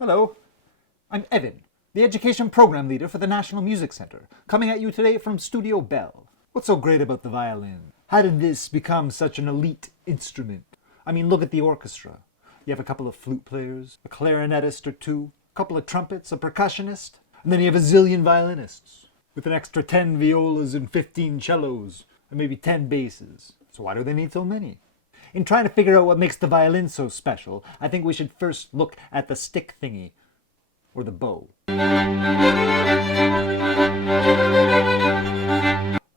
Hello, I'm Evan, the Education Program Leader for the National Music Center, coming at you today from Studio Bell. What's so great about the violin? How did this become such an elite instrument? I mean, look at the orchestra. You have a couple of flute players, a clarinetist or two, a couple of trumpets, a percussionist, and then you have a zillion violinists, with an extra 10 violas and 15 cellos, and maybe 10 basses. So why do they need so many? In trying to figure out what makes the violin so special, I think we should first look at the stick thingy, or the bow. A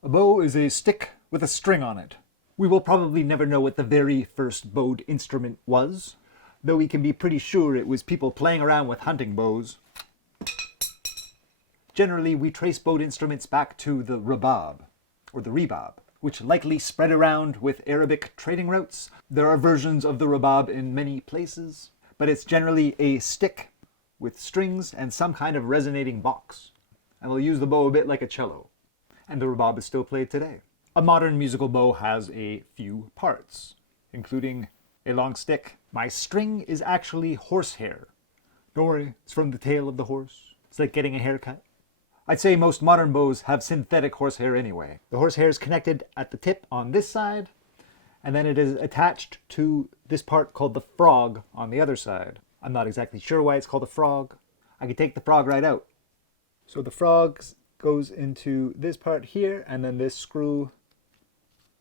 bow is a stick with a string on it. We will probably never know what the very first bowed instrument was, though we can be pretty sure it was people playing around with hunting bows. Generally, we trace bowed instruments back to the rebab, or the rebab, which likely spread around with Arabic trading routes. There are versions of the rebab in many places, but it's generally a stick with strings and some kind of resonating box. And we'll use the bow a bit like a cello. And the rebab is still played today. A modern musical bow has a few parts, including a long stick. My string is actually horsehair. Don't worry, it's from the tail of the horse. It's like getting a haircut. I'd say most modern bows have synthetic horsehair anyway. The horsehair is connected at the tip on this side, and then it is attached to this part called the frog on the other side. I'm not exactly sure why it's called a frog. I could take the frog right out. So the frog goes into this part here, and then this screw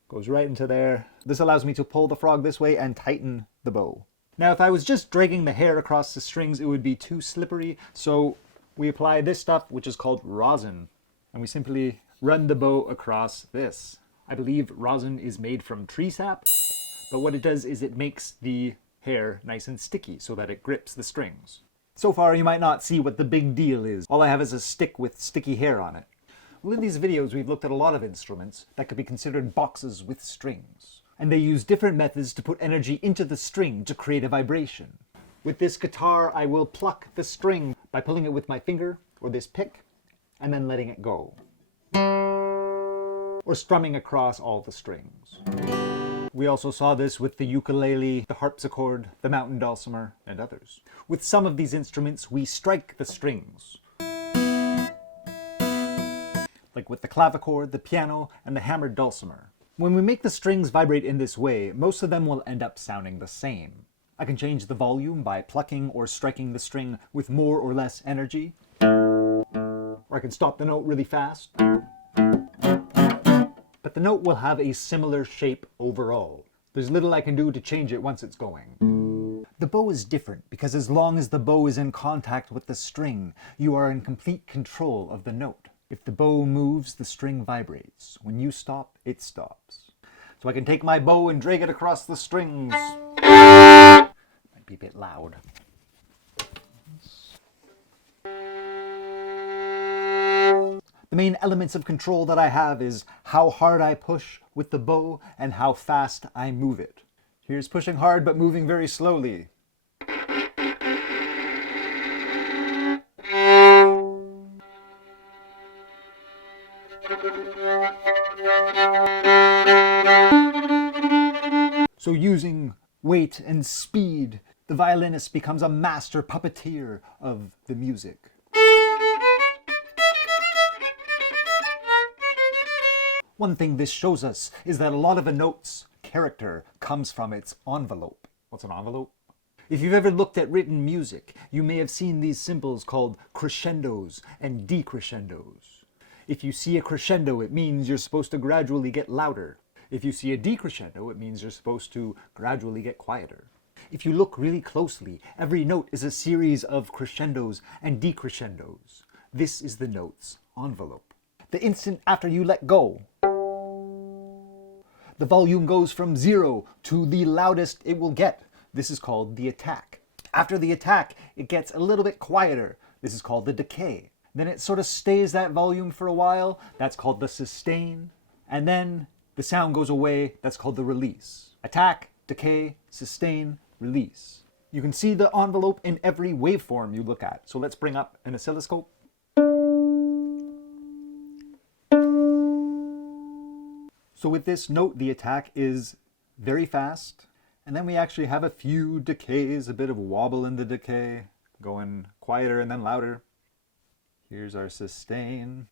goes right into there. This allows me to pull the frog this way and tighten the bow. Now, if I was just dragging the hair across the strings, it would be too slippery, so we apply this stuff, which is called rosin, and we simply run the bow across this. I believe rosin is made from tree sap, but what it does is it makes the hair nice and sticky so that it grips the strings. So far, you might not see what the big deal is. All I have is a stick with sticky hair on it. Well, in these videos, we've looked at a lot of instruments that could be considered boxes with strings, and they use different methods to put energy into the string to create a vibration. With this guitar, I will pluck the string by pulling it with my finger, or this pick, and then letting it go. Or strumming across all the strings. We also saw this with the ukulele, the harpsichord, the mountain dulcimer, and others. With some of these instruments, we strike the strings. Like with the clavichord, the piano, and the hammered dulcimer. When we make the strings vibrate in this way, most of them will end up sounding the same. I can change the volume by plucking or striking the string with more or less energy. Or I can stop the note really fast. But the note will have a similar shape overall. There's little I can do to change it once it's going. The bow is different because as long as the bow is in contact with the string, you are in complete control of the note. If the bow moves, the string vibrates. When you stop, it stops. So I can take my bow and drag it across the strings. Might be a bit loud. The main elements of control that I have is how hard I push with the bow and how fast I move it. Here's pushing hard but moving very slowly. So using weight and speed, the violinist becomes a master puppeteer of the music. One thing this shows us is that a lot of a note's character comes from its envelope. What's an envelope? If you've ever looked at written music, you may have seen these symbols called crescendos and decrescendos. If you see a crescendo, it means you're supposed to gradually get louder. If you see a decrescendo, it means you're supposed to gradually get quieter. If you look really closely, every note is a series of crescendos and decrescendos. This is the note's envelope. The instant after you let go, the volume goes from 0 to the loudest it will get. This is called the attack. After the attack, it gets a little bit quieter. This is called the decay. Then it sort of stays that volume for a while. That's called the sustain. And then the sound goes away. That's called the release. Attack, decay, sustain, release. You can see the envelope in every waveform you look at. So let's bring up an oscilloscope. So with this note, the attack is very fast. And then we actually have a few decays, a bit of wobble in the decay. going quieter and then louder. Here's our sustain.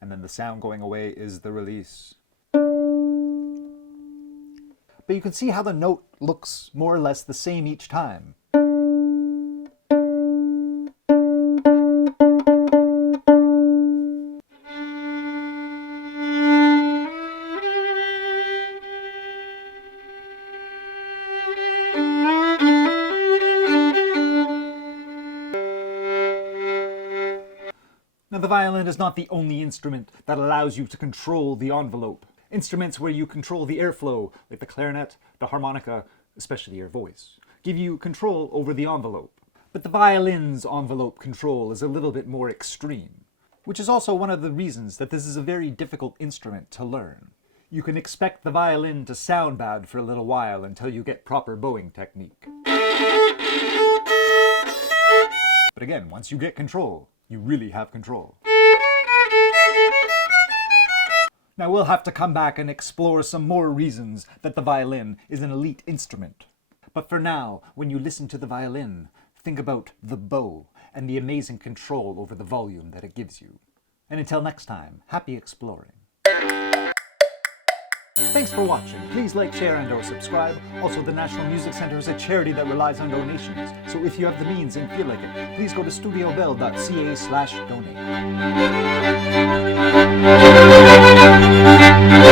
And then the sound going away is the release. But you can see how the note looks more or less the same each time. Now, the violin is not the only instrument that allows you to control the envelope. Instruments where you control the airflow, like the clarinet, the harmonica, especially your voice, give you control over the envelope. But the violin's envelope control is a little bit more extreme, which is also one of the reasons that this is a very difficult instrument to learn. You can expect the violin to sound bad for a little while until you get proper bowing technique. But again, once you get control, you really have control. Now we'll have to come back and explore some more reasons that the violin is an elite instrument. But for now, when you listen to the violin, think about the bow and the amazing control over the volume that it gives you. And until next time, happy exploring. Thanks for watching. Please like, share, and/or subscribe. Also, the National Music Centre is a charity that relies on donations. So if you have the means and feel like it, please go to studiobell.ca/donate.